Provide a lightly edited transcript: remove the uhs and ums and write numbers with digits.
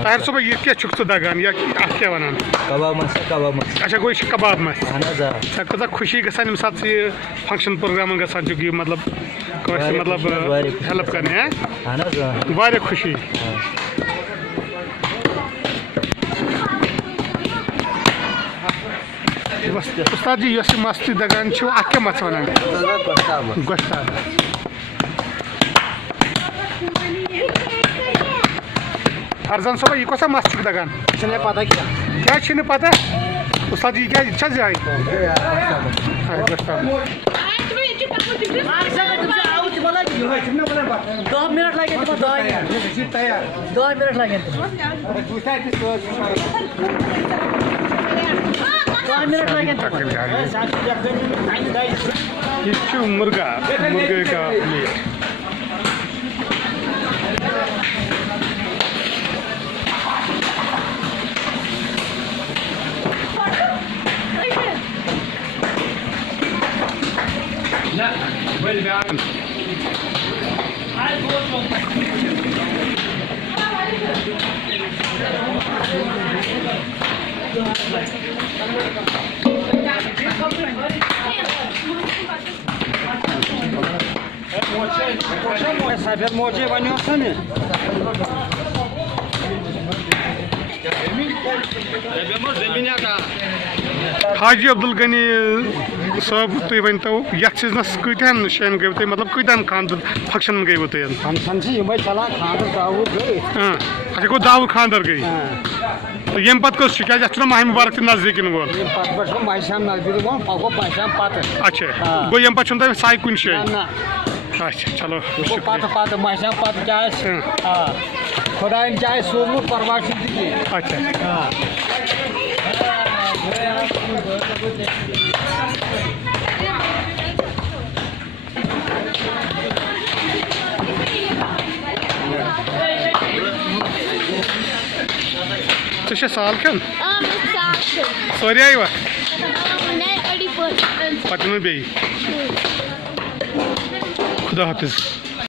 ताहिर सुबह ये क्या छुक दगान या क्या वनान कबाब अच्छा कोई कबाब मस अच्छा कत खुशी गसान यम सात फंक्शन प्रोग्राम गसान मतलब मतलब हेल्प करने वारिया खुशी उस्ताद जी यस मस्ती दगान क्या मस वनान गोश्ताब अर्जन सुबह यह कसा मस दगान पता क्या पता उस्ताद जी क्या जाए मिनट लगे 10 मिनट लगे ये मुर्गा मुर्गे का मीट सफेद मोचे बनो हाजी अब्दुल गनी साहब तुम वन तो ये सीजनस कतन शेन गई तुम मतलब कतन खानदर फंक्शन गई तुम फंक्शन चलान खानदर दाऊद गई अच्छा गो दाऊद खानदर गई तो ये पे क्या माह मुबारक नजदीक वो अच्छा गो ये पे साई कुन शे अच्छा चलो खुदा चाहे सोमू परवाह अच्छा तो साल खेन सारे आयवा पे खुदा हाफिज।